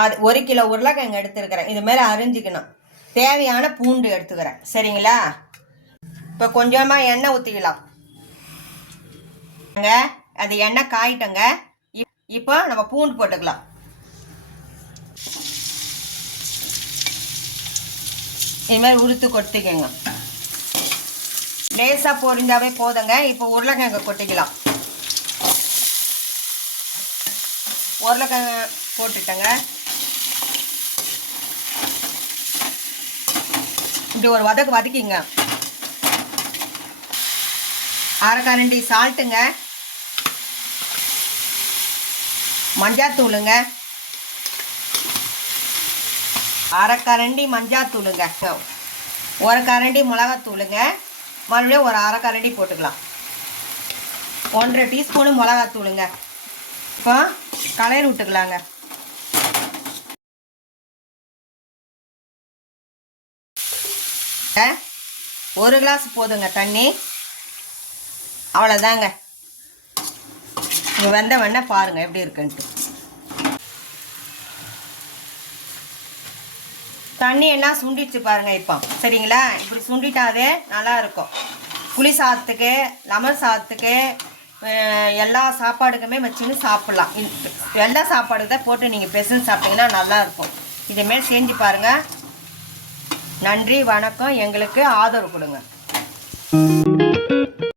அது 1 கிலோ உருளைக்கிழங்கு எடுத்துருக்கிறேன். இது மாதிரி அரிஞ்சிக்கணும். தேவையான பூண்டு எடுத்துக்கிறேன். சரிங்களா? இப்போ கொஞ்சமாக எண்ணெய் ஊற்றிக்கலாம். அது எண்ணெய் காயிட்டங்க. இப்போ நம்ம பூண்டு போட்டுக்கலாம். இது மாதிரி உருத்து கொட்டிக்கங்க. லேசாக பொரிஞ்சாவே போதுங்க. இப்போ உருளைக்கிழங்கு கொட்டிக்கலாம். உருளைக்கிழங்கு போட்டுட்டேங்க. இப்படி ஒரு வதக்கிங்க. அரை கரண்டி சால்ட்டுங்க, மஞ்சாத்தூளுங்க, அரை கரண்டி மஞ்சாத்தூளுங்க, 1 கரண்டி மிளகாத்தூளுங்க, மறுபடியும் ஒரு அரை கரண்டி போட்டுக்கலாம். 1.5 டீஸ்பூனு மிளகாத்தூளுங்க. இப்போ கலரி விட்டுக்கலாங்க. ஒரு கிளாஸ் போதுங்க தண்ணி. அவ்வளோதாங்க. நீங்கள் வெந்த வெண்ணெய் பாருங்கள் எப்படி இருக்குன்ட்டு. தண்ணி எல்லாம் சுண்டிச்சு பாருங்கள் இப்போ. சரிங்களா? இப்படி சுண்டிட்டாவே நல்லாயிருக்கும். புளி சாதத்துக்கு, லெமன் சாதத்துக்கு, எல்லா சாப்பாடுக்குமே வச்சுன்னு சாப்பிட்லாம். எல்லா சாப்பாடுக்கு தான் போட்டு நீங்கள் பெசஞ்சு சாப்பிட்டீங்கன்னா நல்லாயிருக்கும். இதேமாரி செஞ்சு பாருங்கள். நன்றி, வணக்கம். எங்களுக்கு ஆதரவு கொடுங்க.